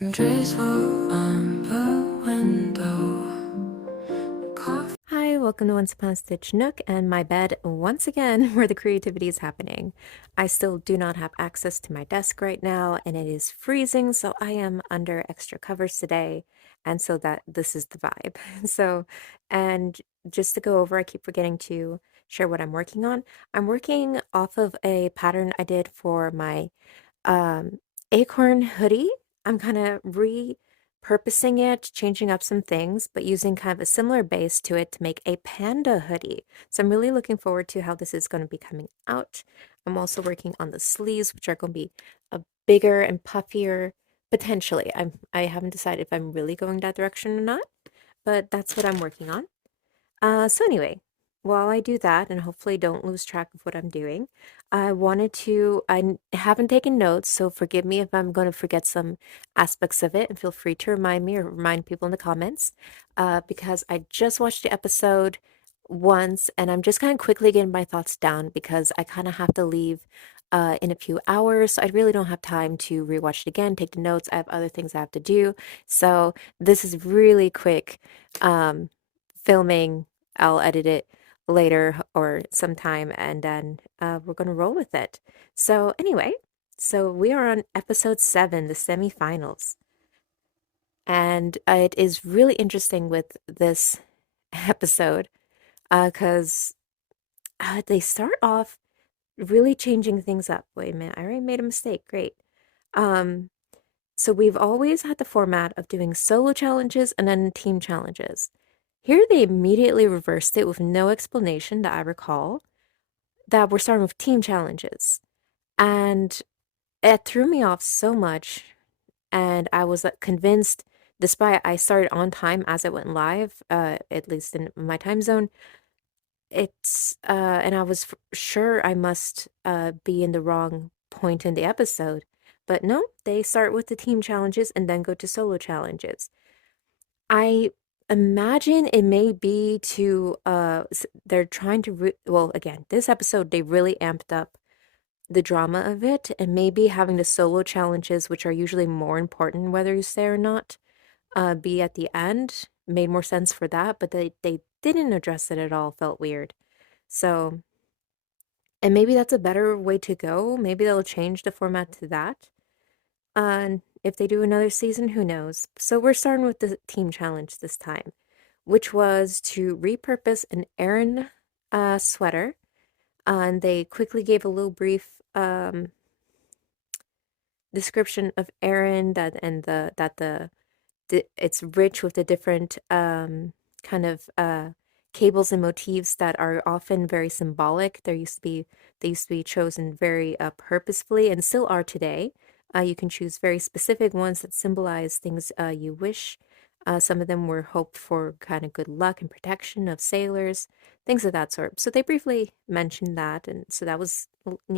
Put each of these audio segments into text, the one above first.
Graceful amber window. Hi, welcome to Once Upon a Stitch Nook and my bed once again where the creativity is happening. I still do not have access to my desk right now and it is freezing, so I am under extra covers today, and so that this is the vibe. And just to go over, I keep forgetting to share what I'm working on. I'm working off of a pattern I did for my um, acorn hoodie. I'm kind of repurposing it, changing up some things, but using kind of a similar base to it to make a panda hoodie. So I'm really looking forward to how this is going to be coming out. I'm also working on the sleeves, which are going to be a bigger and puffier potentially. I haven't decided if I'm really going that direction or not, but that's what I'm working on. So anyway, while I do that and hopefully don't lose track of what I'm doing, I haven't taken notes, so forgive me if I'm going to forget some aspects of it, and feel free to remind me or remind people in the comments, because I just watched the episode once and I'm just kind of quickly getting my thoughts down because I kind of have to leave in a few hours. So I really don't have time to rewatch it again, take the notes. I have other things I have to do. So this is really quick filming. I'll edit it later or sometime, and then we're going to roll with it. So, anyway, so we are on episode 7, the semifinals. And it is really interesting with this episode because they start off really changing things up. Wait a minute, I already made a mistake. Great. Um, so we've always had the format of doing solo challenges and then team challenges. Here they immediately reversed it with no explanation that I recall, that we're starting with team challenges. And it threw me off so much. And I was convinced, despite I started on time as it went live, at least in my time zone, and I was sure I must be in the wrong point in the episode. But no, they start with the team challenges and then go to solo challenges. I imagine it may be to they're trying to well, again, this episode they really amped up the drama of it, and maybe having the solo challenges, which are usually more important whether you stay or not, be at the end made more sense for that, but they didn't address it at all. Felt weird. So, and maybe that's a better way to go. Maybe they'll change the format to that. And if they do another season, who knows? So we're starting with the team challenge this time, which was to repurpose an Aaron sweater. And they quickly gave a little brief description of Aaron, it's rich with the different kind of cables and motifs that are often very symbolic. They used to be chosen very purposefully and still are today. You can choose very specific ones that symbolize things you wish. Some of them were hoped for kind of good luck and protection of sailors, things of that sort. So they briefly mentioned that, and so that was,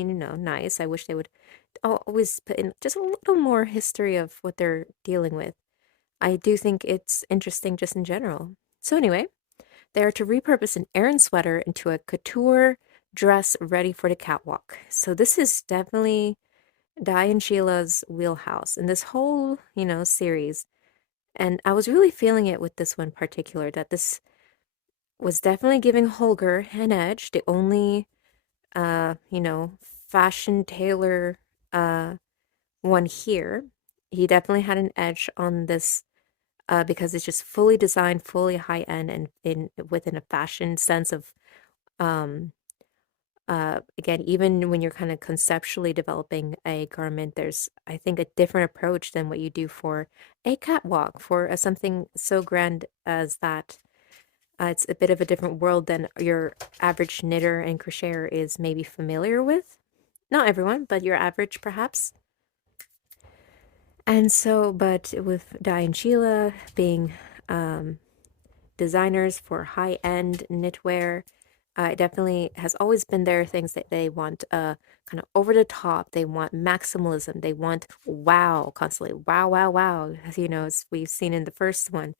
nice. I wish they would always put in just a little more history of what they're dealing with. I do think it's interesting just in general. So anyway, they are to repurpose an Aran sweater into a couture dress ready for the catwalk. So this is definitely Di and Sheila's wheelhouse in this whole, series. And I was really feeling it with this one particular, that this was definitely giving Holger an edge, the only fashion tailor one here. He definitely had an edge on this because it's just fully designed, fully high end, and within a fashion sense of um, again, even when you're kind of conceptually developing a garment, there's, I think, a different approach than what you do for a catwalk for something so grand as that. It's a bit of a different world than your average knitter and crocheter is maybe familiar with. Not everyone, but your average, perhaps. And so, but with Di and Sheila being um, designers for high-end knitwear, it definitely has always been their things that they want kind of over the top. They want maximalism. They want wow constantly. Wow, wow, wow. As we've seen in the first one.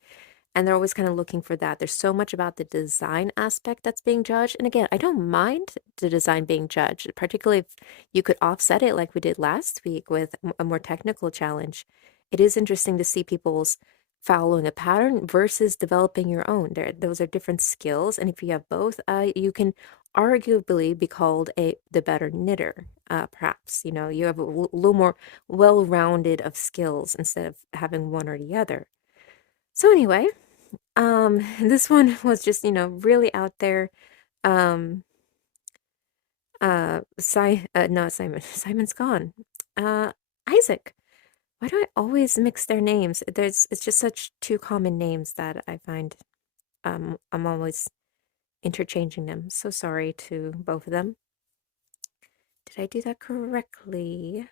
And they're always kind of looking for that. There's so much about the design aspect that's being judged. And again, I don't mind the design being judged, particularly if you could offset it like we did last week with a more technical challenge. it is interesting to see people's following a pattern versus developing your own. Those are different skills, and if you have both, you can arguably be called the better knitter. Perhaps you have a little more well-rounded of skills instead of having one or the other. So anyway, this one was just really out there. Um, not Simon. Simon's gone. Uh, Isaac. Why do I always mix their names? It's just such two common names that I find I'm always interchanging them. So sorry to both of them. Did I do that correctly?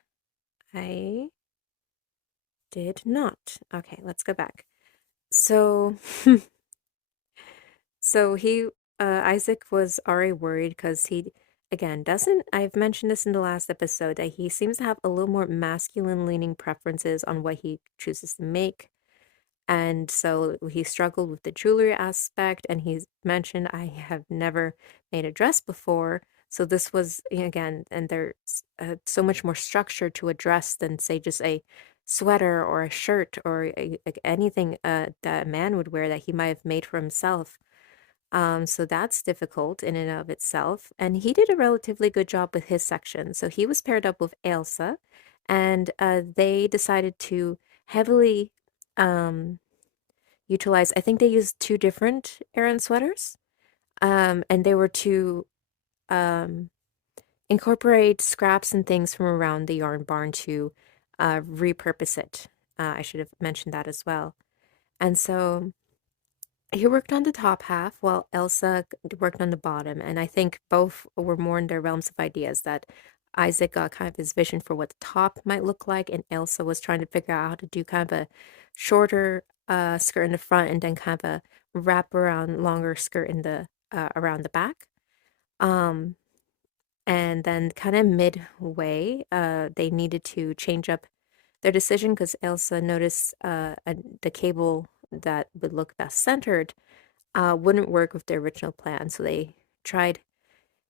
I did not. Okay, let's go back. So, so Isaac was already worried because he, again, doesn't, I've mentioned this in the last episode, that he seems to have a little more masculine leaning preferences on what he chooses to make. And so he struggled with the jewelry aspect, and he's mentioned, I have never made a dress before. So this was, again, and there's so much more structure to a dress than, say, just a sweater or a shirt or like anything that a man would wear that he might have made for himself. So that's difficult in and of itself. And he did a relatively good job with his section. So he was paired up with Elsa, and they decided to heavily um, utilize, I think they used two different Aran sweaters. And they were to um, incorporate scraps and things from around the yarn barn to repurpose it. I should have mentioned that as well. And so he worked on the top half while Elsa worked on the bottom. And I think both were more in their realms of ideas, that Isaac got kind of his vision for what the top might look like, and Elsa was trying to figure out how to do kind of a shorter skirt in the front and then kind of a wrap around longer skirt in the around the back. Um, and then kind of midway, they needed to change up their decision because Elsa noticed the cable that would look best centered wouldn't work with their original plan. So they tried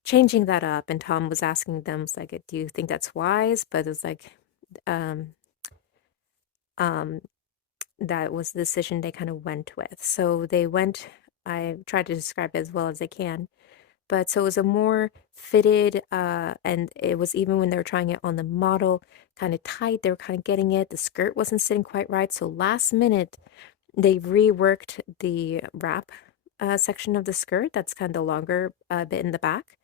changing that up, and Tom was asking them, was like, do you think that's wise? But it was like, um, um, that was the decision they kind of went with. So they went, I tried to describe it as well as I can. But so it was a more fitted, and it was even when they were trying it on the model, kind of tight. They were kind of getting it. The skirt wasn't sitting quite right. So last minute, they reworked the wrap section of the skirt. That's kind of the longer bit in the back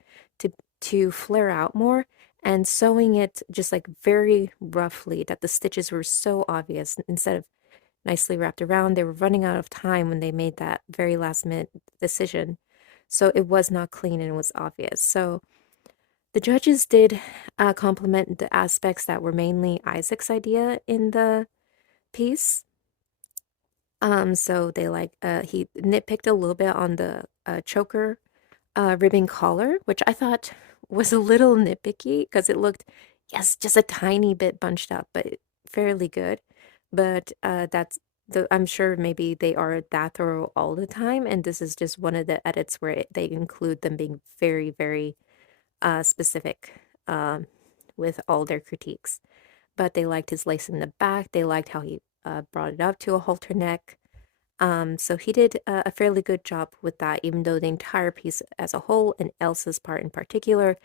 to flare out more, and sewing it just like very roughly that the stitches were so obvious instead of nicely wrapped around. They were running out of time when they made that very last minute decision. So it was not clean and it was obvious. So the judges did compliment the aspects that were mainly Isaac's idea in the piece. So they he nitpicked a little bit on the choker ribbon collar, which I thought was a little nitpicky because it looked, yes, just a tiny bit bunched up, but fairly good. But I'm sure maybe they are that thorough all the time, and this is just one of the edits where they include them being very, very specific with all their critiques. But they liked his lace in the back. They liked how he brought it up to a halter neck. So he did a fairly good job with that, even though the entire piece as a whole, and Elsa's part in particular,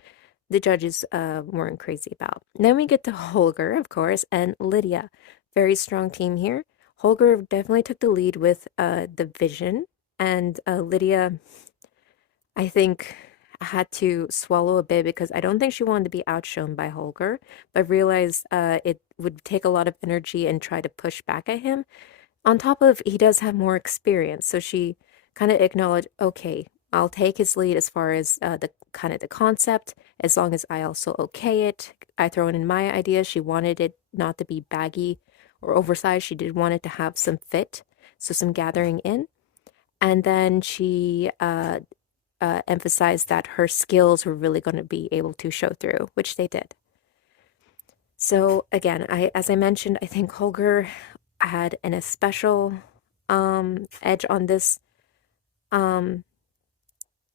the judges weren't crazy about. Then we get to Holger, of course, and Lydia. Very strong team here. Holger definitely took the lead with the vision, and Lydia, I think, had to swallow a bit because I don't think she wanted to be outshone by Holger, but realized it would take a lot of energy and try to push back at him. On top of, he does have more experience, so she kind of acknowledged, okay, I'll take his lead as far as the kind of the concept, as long as I also okay it. I throw in my ideas. She wanted it not to be baggy or oversized. She did want it to have some fit, so some gathering in. And then she emphasized that her skills were really going to be able to show through, which they did. So again, as I mentioned, I think Holger had an especial edge on this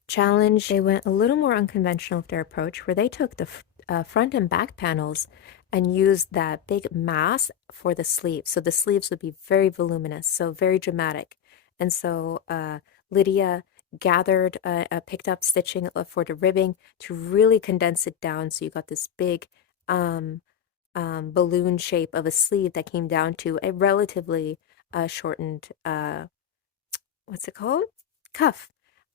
challenge. They went a little more unconventional with their approach, where they took the front and back panels and used that big mass for the sleeves. So the sleeves would be very voluminous, so very dramatic. And so Lydia gathered, picked up stitching for the ribbing to really condense it down. So you got this big um, balloon shape of a sleeve that came down to a relatively shortened what's it called? Cuff.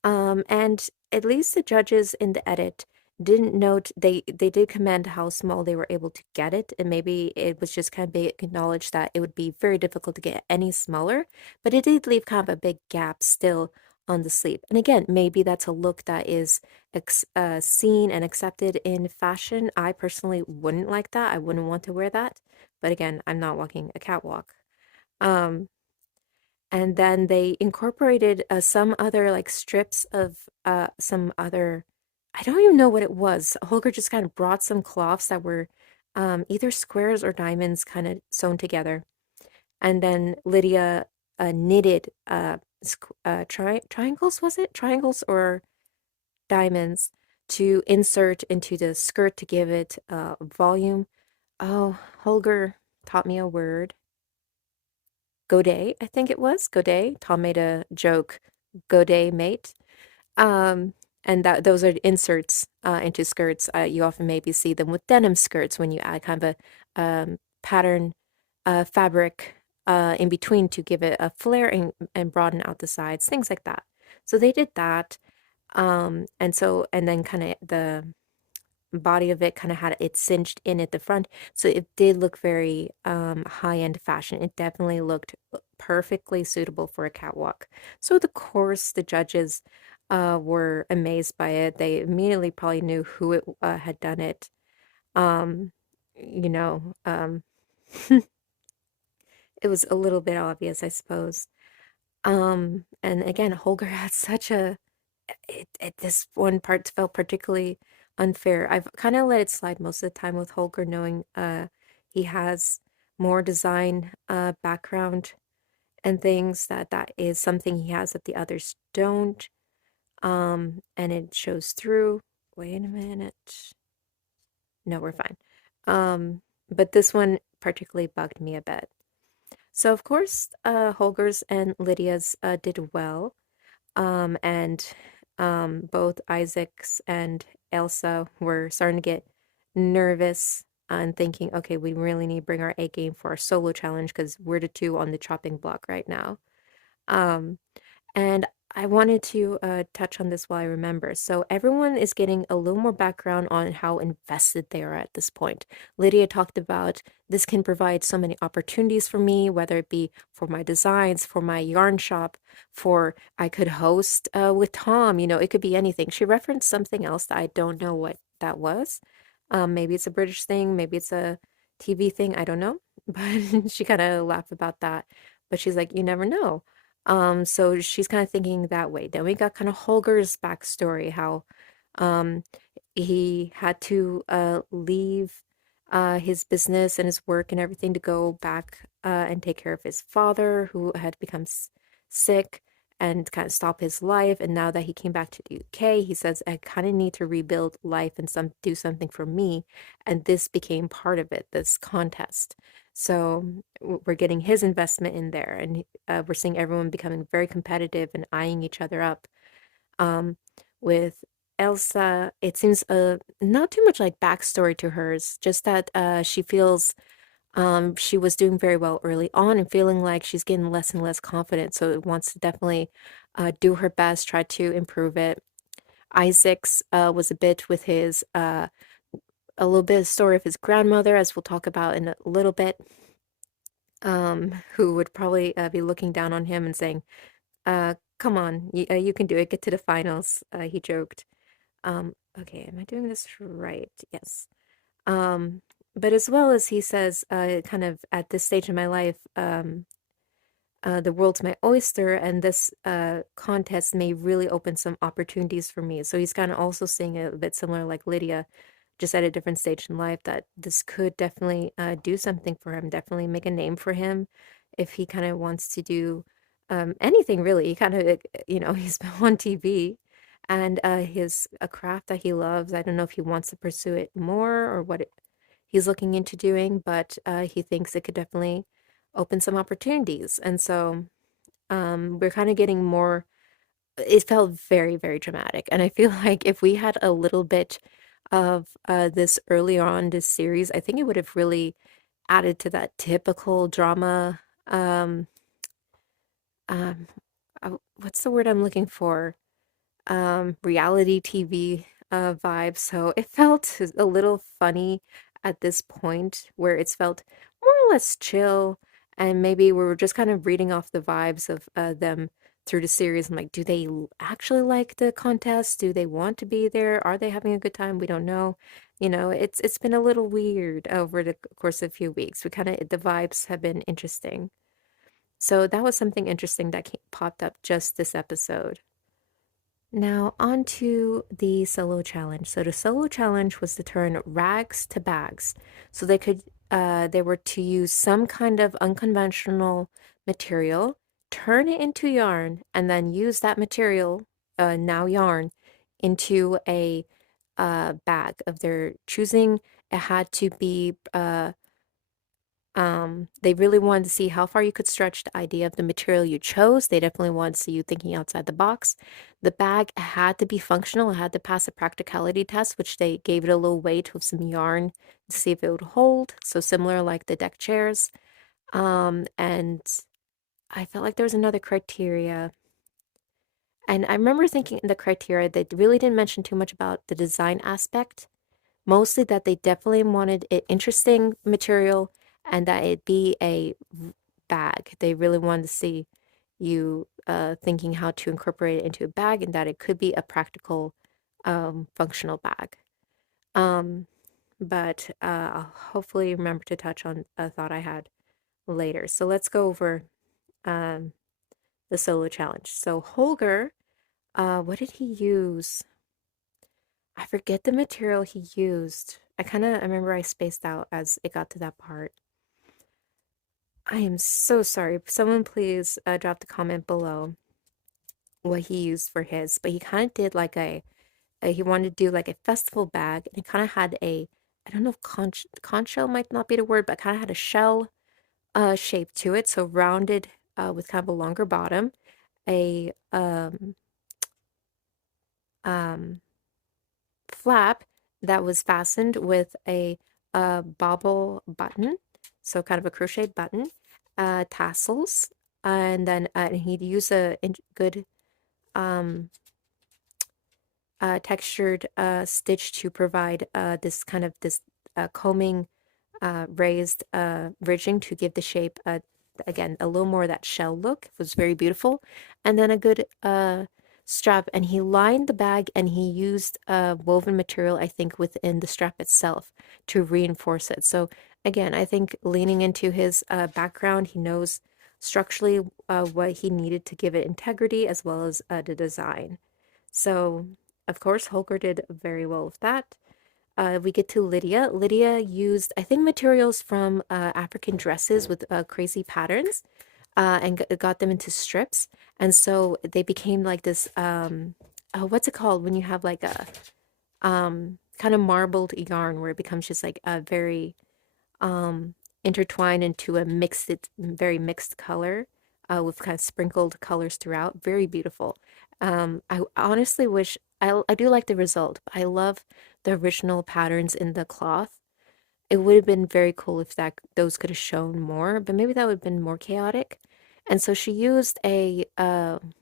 And at least the judges in the edit didn't note they did commend how small they were able to get it, and maybe it was just kind of being acknowledged that it would be very difficult to get any smaller, but it did leave kind of a big gap still on the sleeve. And again, maybe that's a look that is seen and accepted in fashion. I personally wouldn't like that. I wouldn't want to wear that. But again, I'm not walking a catwalk. Um, and then they incorporated some other like strips of some other, I don't even know what it was. Holger just kind of brought some cloths that were either squares or diamonds kind of sewn together, and then Lydia knitted triangles, was it triangles or diamonds, to insert into the skirt to give it volume. Oh, Holger taught me a word. Godet, I think it was. Godet. Tom made a joke, Godet mate. Um, and that those are inserts into skirts. You often maybe see them with denim skirts when you add kind of a pattern fabric in between to give it a flare and broaden out the sides, things like that. So they did that. And then kind of the body of it kind of had it cinched in at the front, so it did look very high-end fashion. It definitely looked perfectly suitable for a catwalk. So of course the judges were amazed by it. They immediately probably knew who it had done it. um you know um it was a little bit obvious, I suppose. And again, Holger had such a this one part felt particularly unfair. I've kind of let it slide most of the time with Holger, knowing he has more design background and things, that is something he has that the others don't. And it shows through. Wait a minute. No, we're fine. But this one particularly bugged me a bit. So of course, Holger's and Lydia's did well. And both Isaacs and Elsa were starting to get nervous and thinking, okay, we really need to bring our A game for our solo challenge because we're the two on the chopping block right now. Um, and I wanted to touch on this while I remember. So everyone is getting a little more background on how invested they are at this point. Lydia talked about this can provide so many opportunities for me, whether it be for my designs, for my yarn shop, for I could host with Tom. It could be anything. She referenced something else that I don't know what that was. Maybe it's a British thing, maybe it's a TV thing. I don't know. But she kind of laughed about that. But she's like, you never know. So she's kind of thinking that way. Then we got kind of Holger's backstory, how um he had to leave his business and his work and everything to go back and take care of his father who had become sick and kind of stop his life. And now that he came back to the UK, he says, I kind of need to rebuild life and do something for me. And this became part of it, this contest. So we're getting his investment in there, and we're seeing everyone becoming very competitive and eyeing each other up. Um, with Elsa, it seems not too much like backstory to hers, just that she feels she was doing very well early on and feeling like she's getting less and less confident. So it wants to definitely do her best, try to improve it. Isaac's was a bit with his a little bit of story of his grandmother, as we'll talk about in a little bit, who would probably be looking down on him and saying, come on, you can do it, get to the finals, he joked. Okay, am I doing this right? Yes. But as well as he says, kind of at this stage in my life, the world's my oyster, and this contest may really open some opportunities for me. So he's kind of also seeing it a bit similar like Lydia, just at a different stage in life, that this could definitely do something for him, definitely make a name for him if he kind of wants to do anything really. He kind of, he's been on TV, and his a craft that he loves. I don't know if he wants to pursue it more or what he's looking into doing, but he thinks it could definitely open some opportunities. And so we're kind of getting more, it felt very, very dramatic. And I feel like if we had a little bit of this early on this series, I think it would have really added to that typical drama. Um, um, what's the word I'm looking for? Reality TV vibe. So it felt a little funny at this point where it's felt more or less chill. And maybe we were just kind of reading off the vibes of them through the series. I'm like, do they actually like the contest? Do they want to be there? Are they having a good time? We don't know. It's been a little weird over the course of a few weeks. We kind of the vibes have been interesting. So that was something interesting that popped up just this episode. Now, on to the solo challenge. So the solo challenge was to turn rags to bags. So they were to use some kind of unconventional material, turn it into yarn, and then use that material, now yarn, into a bag of their choosing. It had to be they really wanted to see how far you could stretch the idea of the material you chose. They definitely wanted to see you thinking outside the box. The bag had to be functional. It had to pass a practicality test, which they gave it a little weight with some yarn to see if it would hold. So similar like the deck chairs. And I felt like there was another criteria. And I remember thinking in the criteria, they really didn't mention too much about the design aspect. Mostly that they definitely wanted it interesting material and that it be a bag. They really wanted to see you thinking how to incorporate it into a bag and that it could be a practical, functional bag. Um, but I'll hopefully remember to touch on a thought I had later. So let's go over um, the solo challenge. So Holger, what did he use? I forget the material he used. I remember I spaced out as it got to that part. I am so sorry. Someone please drop the comment below what he used for his. But he kind of did like he wanted to do like a festival bag, and it kind of had I don't know if conch shell might not be the word, but kind of had a shell shape to it. So rounded with kind of a longer bottom, a um, flap that was fastened with a bobble button, so kind of a crocheted button, tassels, and then he'd use a good um, textured stitch to provide this combing raised ridging to give the shape again a little more of that shell look. It was very beautiful, and then a good strap. And he lined the bag and he used woven material, I think, within the strap itself to reinforce it. So again, I think leaning into his background, he knows structurally what he needed to give it integrity as well as the design. So of course Holger did very well with that. We get to Lydia. Lydia used, I think, materials from African dresses with crazy patterns and got them into strips. And so they became like this, oh, what's it called when you have like a kind of marbled yarn where it becomes just like a very intertwined into a very mixed color with kind of sprinkled colors throughout. Very beautiful. I honestly wish I do like the result. I love the original patterns in the cloth. It would have been very cool if those could have shown more, but maybe that would have been more chaotic. And so she used a um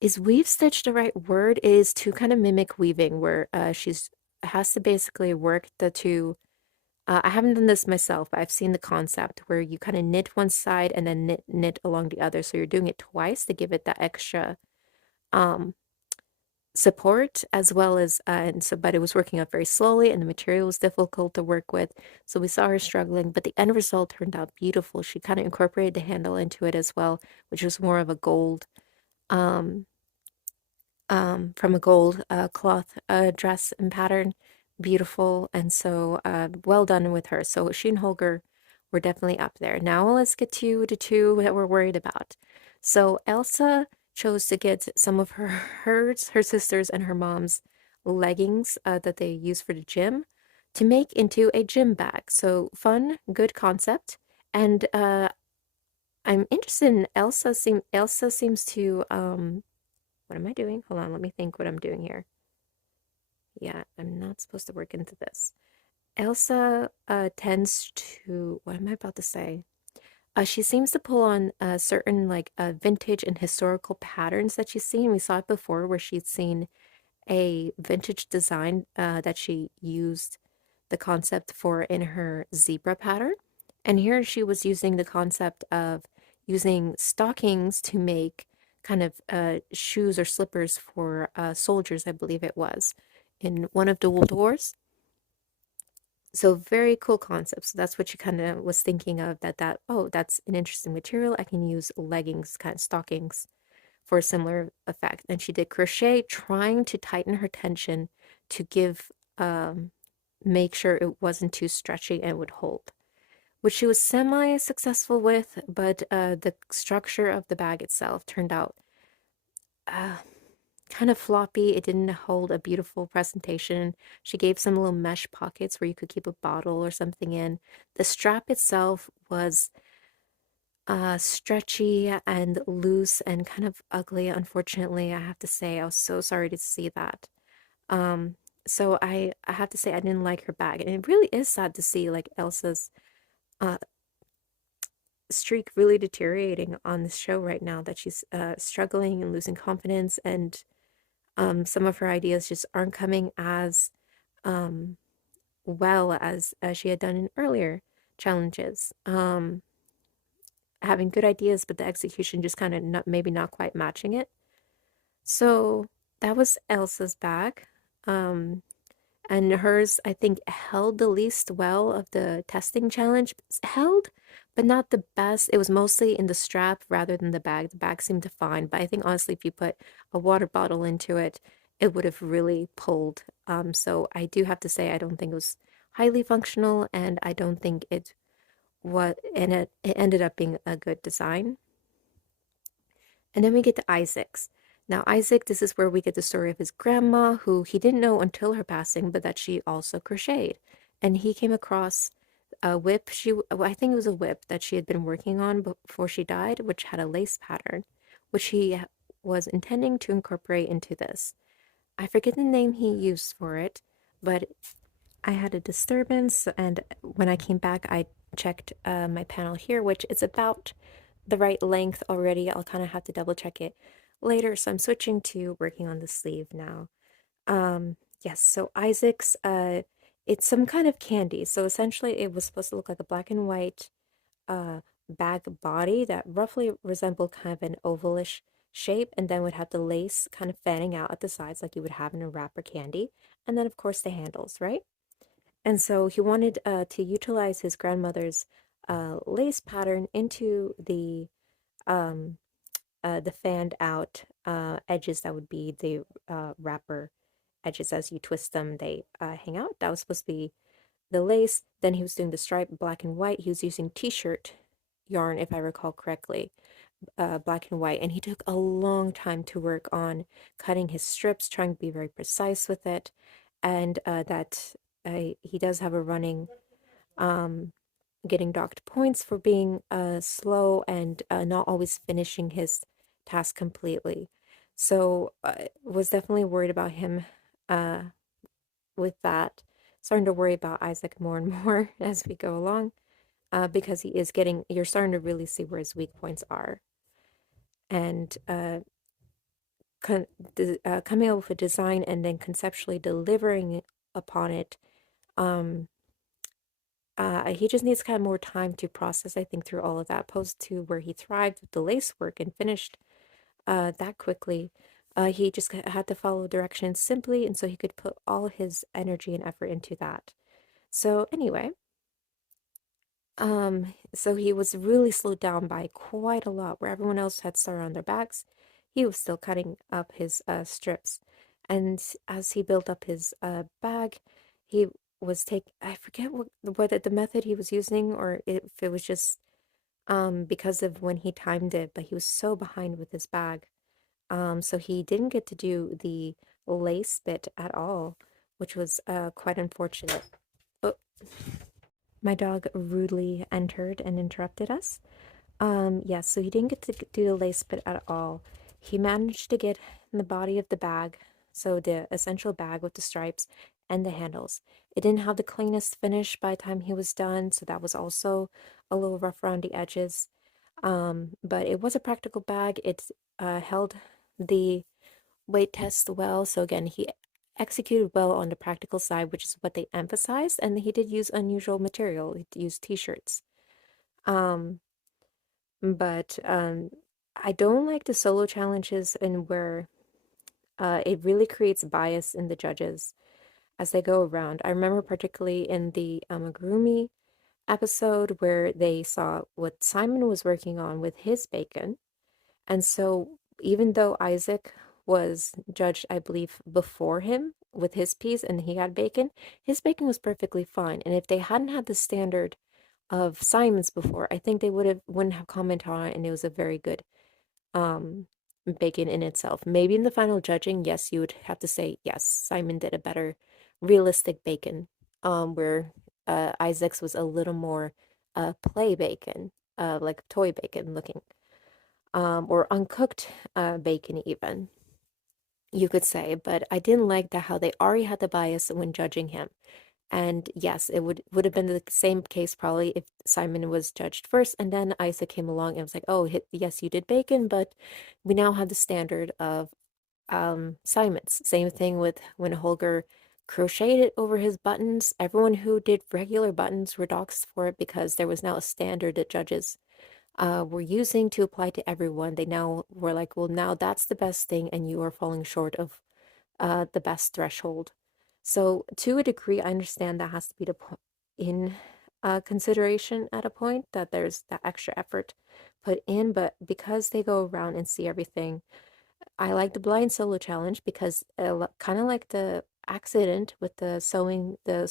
is weave stitch the right word? Is to kind of mimic weaving where she's has to basically work the two. I haven't done this myself, but I've seen the concept where you kind of knit one side and then knit along the other. So you're doing it twice to give it that extra um, support as well as, and so, but it was working out very slowly and the material was difficult to work with. So we saw her struggling, but the end result turned out beautiful. She kind of incorporated the handle into it as well, which was more of a gold um, from a gold cloth dress and pattern. Beautiful. And so well done with her. So she and Holger were definitely up there. Now let's get to the two that we're worried about. So Elsa chose to get some of her sisters and her mom's leggings that they use for the gym to make into a gym bag. So fun, good concept. And I'm interested in Elsa seems to what am I doing? Hold on, let me think what I'm doing here. Yeah, I'm not supposed to work into this. Elsa tends to, what am I about to say? She seems to pull on certain like vintage and historical patterns that she's seen. We saw it before where she'd seen a vintage design that she used the concept for in her zebra pattern. And here she was using the concept of using stockings to make kind of shoes or slippers for soldiers, I believe it was, in one of the World Wars. So very cool concept. So that's what she kind of was thinking of that oh, that's an interesting material. I can use leggings, kind of stockings for a similar effect. And she did crochet, trying to tighten her tension to give make sure it wasn't too stretchy and would hold, which she was semi-successful with, but the structure of the bag itself turned out uh, kind of floppy. It didn't hold a beautiful presentation. She gave some little mesh pockets where you could keep a bottle or something in. The strap itself was stretchy and loose and kind of ugly, unfortunately. I have to say, I was so sorry to see that. Um, so I have to say I didn't like her bag. And it really is sad to see like Elsa's uh streak really deteriorating on this show right now, that she's struggling and losing confidence, and some of her ideas just aren't coming as um well as she had done in earlier challenges. Having good ideas, but the execution just kind of not, maybe not quite matching it. So that was Elsa's bag. Um, and hers, I think, held the least well of the testing challenge. Held, but not the best. It was mostly in the strap rather than the bag. The bag seemed to fine, but I think honestly, if you put a water bottle into it, it would have really pulled. So I do have to say, I don't think it was highly functional, and I don't think it ended up being a good design. And then we get to Isaac's. Now, Isaac, this is where we get the story of his grandma, who he didn't know until her passing, but that she also crocheted. And he came across a whip. I think it was a whip that she had been working on before she died, which had a lace pattern, which he was intending to incorporate into this. I forget the name he used for it, but I had a disturbance, and when I came back, I checked my panel here, which is about the right length already. I'll kind of have to double check it later. So I'm switching to working on the sleeve now. Yes, so Isaac's, it's some kind of candy. So essentially, it was supposed to look like a black and white bag body that roughly resembled kind of an ovalish shape, and then would have the lace kind of fanning out at the sides like you would have in a wrapper candy. And then, of course, the handles, right? And so he wanted to utilize his grandmother's lace pattern into the fanned out edges that would be the wrapper edges. As you twist them, they hang out. That was supposed to be the lace. Then he was doing the stripe black and white. He was using t-shirt yarn, if I recall correctly, black and white. And he took a long time to work on cutting his strips, trying to be very precise with it. And that he does have a running um, getting docked points for being slow and not always finishing his task completely. So was definitely worried about him uh, with that. Starting to worry about Isaac more and more as we go along, because he is getting. You're starting to really see where his weak points are, and coming up with a design and then conceptually delivering upon it. Um, he just needs kind of more time to process, I think, through all of that, opposed to where he thrived with the lace work and finished that quickly. He just had to follow directions simply, and so he could put all his energy and effort into that. So anyway, so he was really slowed down by quite a lot. Where everyone else had started on their backs, he was still cutting up his strips. And as he built up his bag, he was I forget whether the method he was using or if it was just because of when he timed it, but he was so behind with his bag. So he didn't get to do the lace bit at all, which was quite unfortunate. Oh, my dog rudely entered and interrupted us. Yes, so he didn't get to do the lace bit at all. He managed to get in the body of the bag, so the essential bag with the stripes and the handles. It didn't have the cleanest finish by the time he was done, so that was also a little rough around the edges. But it was a practical bag. It held the weight test well. So again, he executed well on the practical side, which is what they emphasized, and he did use unusual material. He used t-shirts. Um, but I don't like the solo challenges and where it really creates bias in the judges as they go around. I remember particularly in the amigurumi episode where they saw what Simon was working on with his bacon. And so even though Isaac was judged, I believe, before him with his piece and he had bacon, his bacon was perfectly fine. And if they hadn't had the standard of Simon's before, I think they wouldn't have commented on it and it was a very good um bacon in itself. Maybe in the final judging, yes, you would have to say yes, Simon did a better realistic bacon. Where Isaac's was a little more play bacon, like toy bacon looking. Or uncooked bacon even, you could say, but I didn't like that how they already had the bias when judging him. And yes, it would have been the same case probably if Simon was judged first and then Isaac came along and was like, "Oh, yes, you did bacon, but we now have the standard of Simon's." Same thing with when Holger crocheted over his buttons. Everyone who did regular buttons were doxxed for it because there was now a standard that judges were using to apply to everyone. They now were like, well, now that's the best thing, and you are falling short of the best threshold. So, to a degree, I understand that has to be in consideration at a point that there's that extra effort put in, but because they go around and see everything, I like the blind solo challenge because kind of like the accident with the sewing the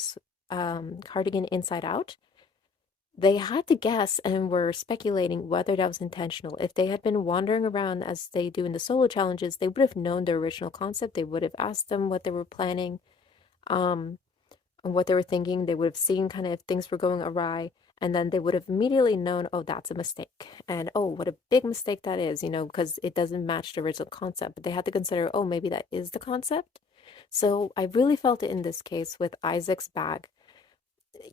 cardigan inside out, they had to guess and were speculating whether that was intentional. If they had been wandering around as they do in the solo challenges, they would have known the original concept. They would have asked them what they were planning, um, and what they were thinking. They would have seen kind of if things were going awry, and then they would have immediately known, oh, that's a mistake. And oh, what a big mistake that is, because it doesn't match the original concept. But they had to consider, oh, maybe that is the concept. So I really felt it in this case with Isaac's bag.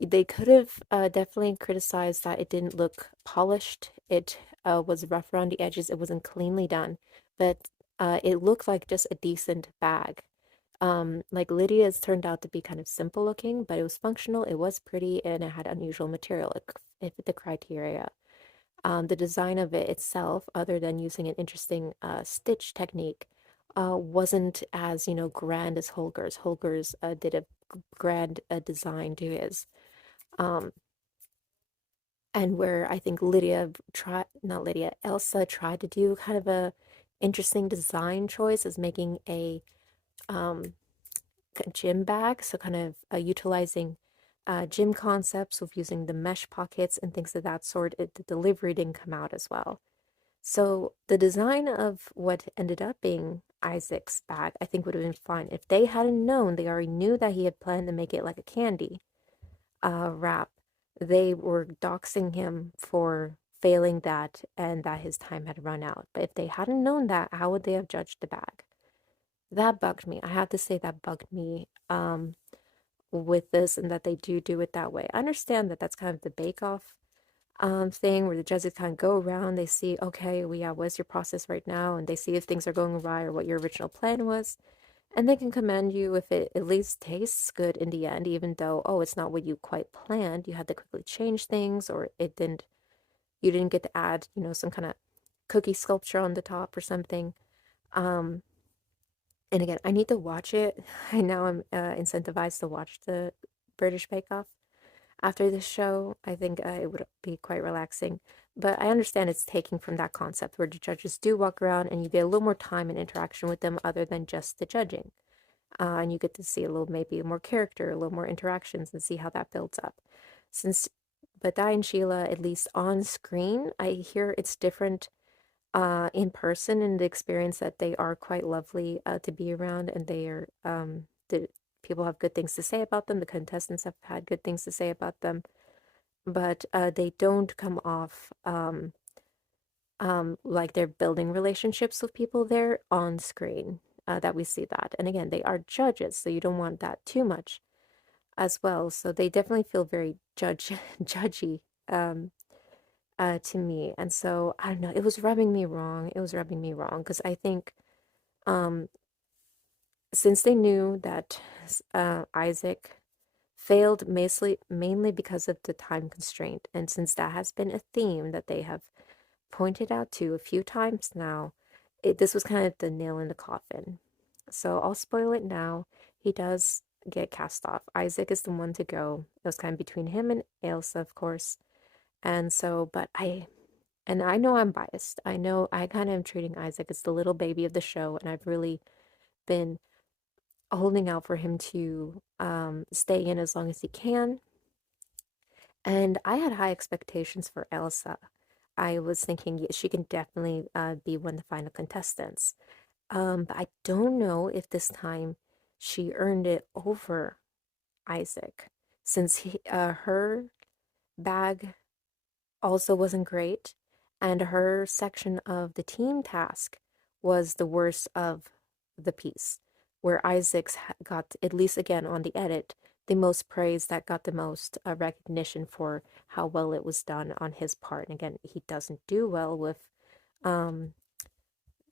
They could have definitely criticized that it didn't look polished. It was rough around the edges. It wasn't cleanly done, but it looked like just a decent bag. Like Lydia's turned out to be kind of simple looking, but it was functional. It was pretty, and it had unusual material. It fit the criteria. The design of it itself, other than using an interesting stitch technique, wasn't as grand as Holger's. Holger's did a grand design to his. Um, and where I think not Lydia, Elsa tried to do kind of a interesting design choice is making a um, gym bag, so kind of utilizing gym concepts of using the mesh pockets and things of that sort. The delivery didn't come out as well. So the design of what ended up being Isaac's bag, I think would have been fine. If they hadn't known, they already knew that he had planned to make it like a candy rap, they were doxing him for failing that and that his time had run out. But if they hadn't known that, how would they have judged the bag? That bugged me. I have to say that bugged me with this and that they do it that way. I understand that that's kind of the bake-off thing where the judges kind of go around, they see, okay, well, yeah, what's your process right now? And they see if things are going awry or what your original plan was. And they can commend you if it at least tastes good in the end, even though, oh, it's not what you quite planned. You had to quickly change things, or you didn't get to add, some kind of cookie sculpture on the top or something. Um, and again, I need to watch it. I know I'm incentivized to watch the British Bake Off after this show. I think it would be quite relaxing. But I understand it's taking from that concept where the judges do walk around and you get a little more time and interaction with them other than just the judging. And you get to see a little, maybe more character, a little more interactions, and see how that builds up. Since Badai and Sheila, at least on screen, I hear it's different in person and the experience that they are quite lovely to be around, and they are the people have good things to say about them. The contestants have had good things to say about them, but they don't come off like they're building relationships with people there on screen. That we see that, and again, they are judges, so you don't want that too much as well. So they definitely feel very judgy to me, and so I don't know. It was rubbing me wrong. It was rubbing me wrong because I think um, since they knew that Isaac failed mainly because of the time constraint, and since that has been a theme that they have pointed out to a few times now, this was kind of the nail in the coffin. So I'll spoil it now. He does get cast off. Isaac is the one to go. It was kind of between him and Ailsa, of course. And so, and I know I'm biased. I know I kind of am treating Isaac as the little baby of the show, and I've really been holding out for him to stay in as long as he can. And I had high expectations for Elsa. I was thinking she can definitely be one of the final contestants. But I don't know if this time she earned it over Isaac, since her bag also wasn't great, and her section of the team task was the worst of the piece, where Isaac's got, at least again on the edit, the most praise, that got the most recognition for how well it was done on his part. And again, he doesn't do well with um,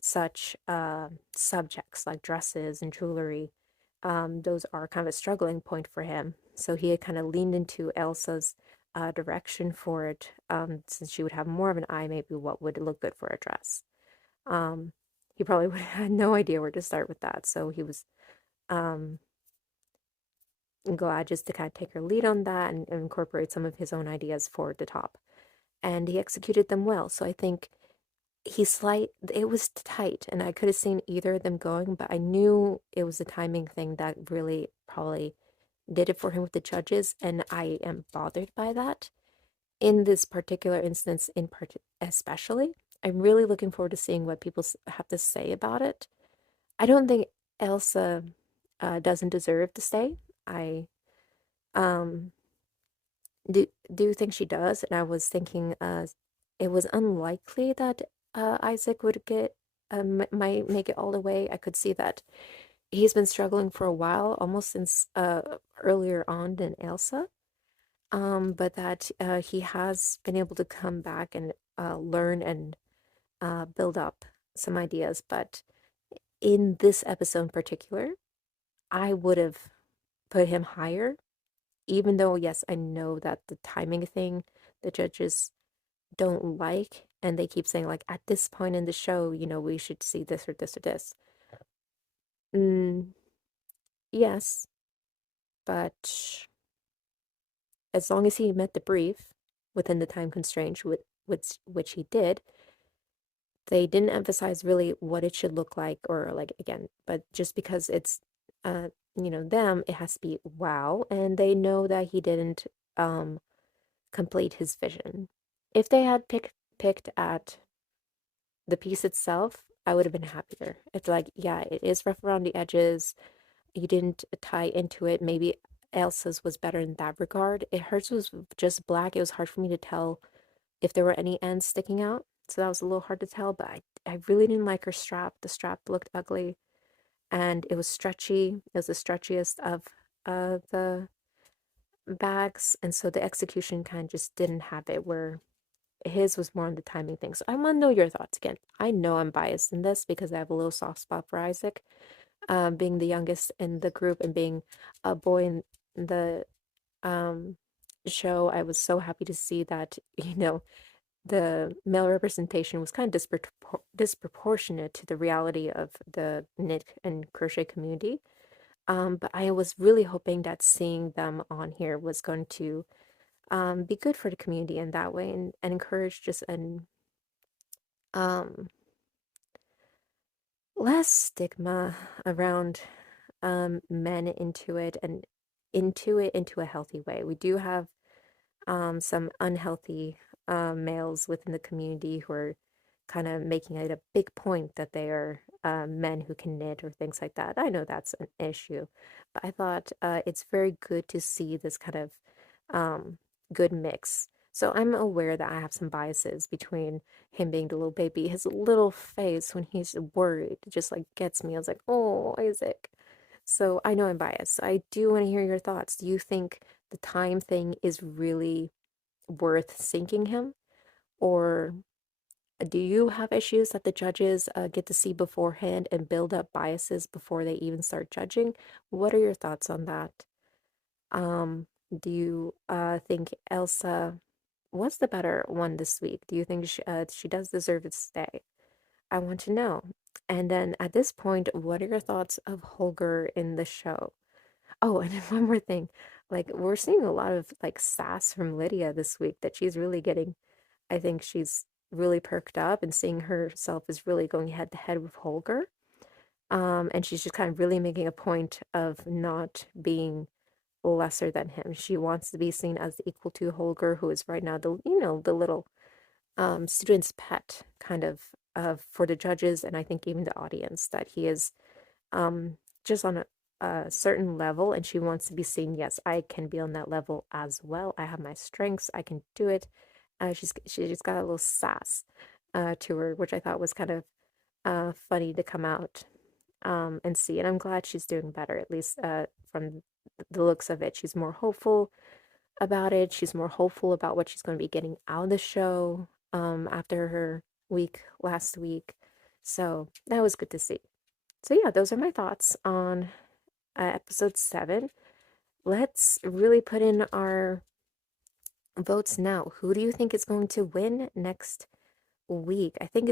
such subjects like dresses and jewelry. Those are kind of a struggling point for him. So he had kind of leaned into Elsa's direction for it, since she would have more of an eye, maybe what would look good for a dress. Um, he probably would have had no idea where to start with that. So he was um, glad just to kind of take her lead on that and incorporate some of his own ideas for the top. And he executed them well. So I think it was tight, and I could have seen either of them going, but I knew it was a timing thing that really probably did it for him with the judges, and I am bothered by that in this particular instance, especially. I'm really looking forward to seeing what people have to say about it. I don't think Elsa doesn't deserve to stay. I um do think she does, and I was thinking it was unlikely that Isaac would get might make it all the way. I could see that he's been struggling for a while, almost since earlier on than Elsa. But that he has been able to come back and learn and build up some ideas. But in this episode in particular, I would have put him higher, even though, yes, I know that the timing thing, the judges don't like, and they keep saying, like, at this point in the show, we should see this or this or this. Mm, yes, but as long as he met the brief within the time constraint, which he did, they didn't emphasize really what it should look like, or like, again, but just because it's them, it has to be wow, and they know that he didn't um complete his vision. If they had picked at the piece itself, I would have been happier. It's like, yeah, it is rough around the edges. You didn't tie into it. Maybe Elsa's was better in that regard. Hers was just black. It was hard for me to tell if there were any ends sticking out. So that was a little hard to tell, but I really didn't like her strap. The strap looked ugly, and it was stretchy. It was the stretchiest of the bags, and so the execution kind of just didn't have it, where his was more on the timing thing. So I want to know your thoughts again. I know I'm biased in this because I have a little soft spot for Isaac, being the youngest in the group and being a boy in the um, show. I was so happy to see that, the male representation was kind of disproportionate to the reality of the knit and crochet community. But I was really hoping that seeing them on here was going to be good for the community in that way, and encourage just an um, less stigma around men into it, and into a healthy way. We do have some unhealthy males within the community who are kind of making it a big point that they are men who can knit or things like that. I know that's an issue, but I thought it's very good to see this kind of um, good mix. So I'm aware that I have some biases between him being the little baby. His little face when he's worried just like gets me. I was like, oh, Isaac. So I know I'm biased. So I do want to hear your thoughts. Do you think the time thing is really worth sinking him? Or do you have issues that the judges get to see beforehand and build up biases before they even start judging? What are your thoughts on that? Um, do you think Elsa was the better one this week? Do you think she does deserve to stay? I want to know. And then at this point, what are your thoughts of Holger in the show? Oh, and then one more thing. Like, we're seeing a lot of like sass from Lydia this week that she's really getting. I think she's really perked up and seeing herself as really going head to head with Holger. And she's just kind of really making a point of not being lesser than him. She wants to be seen as equal to Holger, who is right now the little student's pet kind of for the judges and I think even the audience that he is um just on a certain level and she wants to be seen, yes, I can be on that level as well. I have my strengths, I can do it. She just got a little sass to her, which I thought was kind of funny to come out and see. And I'm glad she's doing better, at least from the looks of it. She's more hopeful about it. She's more hopeful about what she's going to be getting out of the show after her week last week. So that was good to see. So yeah, those are my thoughts on episode 7. Let's really put in our votes now. Who do you think is going to win next week? I think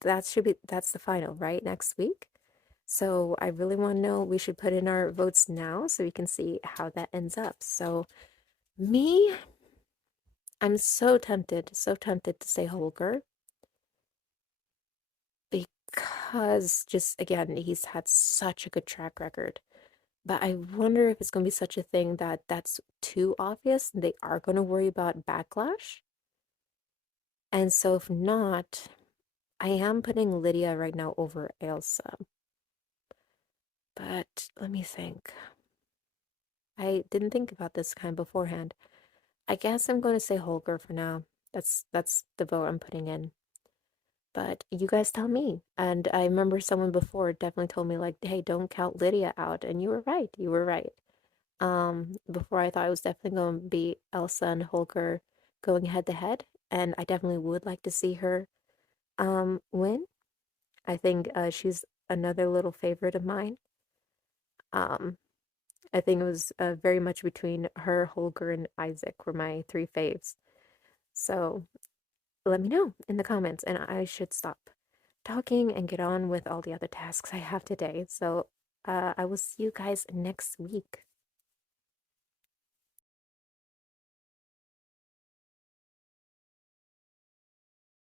that's the final, right? Next week. So I really want to know. We should put in our votes now so we can see how that ends up. So me, I'm so tempted to say Holger because just again, he's had such a good track record. But I wonder if it's going to be such a thing that that's too obvious and they are going to worry about backlash. And so if not, I am putting Lydia right now over Ailsa. But let me think. I didn't think about this kind of beforehand. I guess I'm going to say Holger for now. That's the vote I'm putting in. But you guys tell me. And I remember someone before definitely told me like, "Hey, don't count Lydia out." And you were right. You were right. Before I thought it was definitely going to be Elsa and Holger going head to head, and I definitely would like to see her win. I think she's another little favorite of mine. Um, I think it was very much between her, Holger, and Isaac were my three faves. So let me know in the comments, and I should stop talking and get on with all the other tasks I have today. So I will see you guys next week.